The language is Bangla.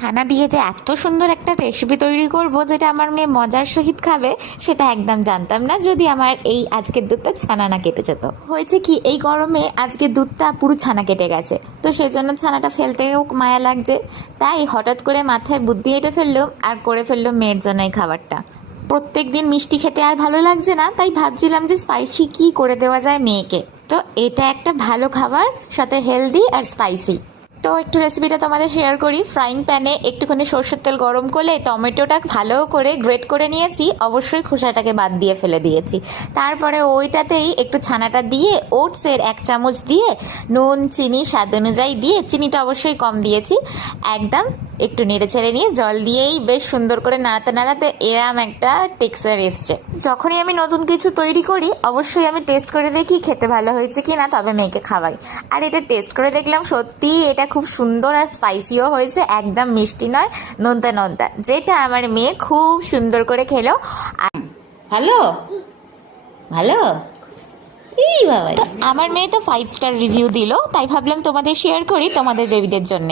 ছানা দিয়ে যে এত সুন্দর একটা রেসিপি তৈরি করব যেটা আমার মেয়ে মজার সহিত খাবে, সেটা একদম জানতাম না যদি আমার এই আজকের দুধটা ছানা না কেটে যেত। হয়েছে কি, এই গরমে আজকে দুধটা পুরো ছানা কেটে গেছে, তো সেজন্য ছানাটা ফেলতেও মায়া লাগছে। তাই হঠাৎ করে মাথায় বুদ্ধি এঁটে ফেললাম আর করে ফেললাম মেয়ের জন্য এই খাবারটা। প্রত্যেক দিন মিষ্টি খেতে আর ভালো লাগছে না, তাই ভাবছিলাম যে স্পাইসি কি করে দেওয়া যায় মেয়েকে। তো এটা একটা ভালো খাবার, সাথে হেলদি আর স্পাইসি। তো একটু রেসিপিটা তোমাদের শেয়ার করি। ফ্রাইং প্যানে একটুখানি সর্ষের তেল গরম করলে টমেটোটা ভালো করে গ্রেট করে নিয়েছি, অবশ্যই খোসাটাকে বাদ দিয়ে ফেলে দিয়েছি। তারপরে ওইটাতেই একটু ছানাটা দিয়ে ওটসের 1 চামচ দিয়ে নুন চিনি স্বাদ অনুযায়ী দিয়ে, চিনিটা অবশ্যই কম দিয়েছি, একদম একটু নেড়ে ছেড়ে নিয়ে জল দিয়েই বেশ সুন্দর করে নাড়াতে নাড়াতে এরম একটা টেক্সচার এসছে। যখনই আমি নতুন কিছু তৈরি করি অবশ্যই আমি টেস্ট করে দেখি খেতে ভালো হয়েছে কি না, তবে মেয়েকে খাওয়াই। আর এটা টেস্ট করে দেখলাম সত্যি এটা খুব সুন্দর আর স্পাইসিও হয়েছে, একদম মিষ্টি নয়, নোনতা নোনতা, যেটা আমার মেয়ে খুব সুন্দর করে খেলো। ভালো ভালো এই বাবা, আমার মেয়ে তো 5 স্টার রিভিউ দিল, তাই ভাবলাম তোমাদের শেয়ার করি তোমাদের বেবিদের জন্য।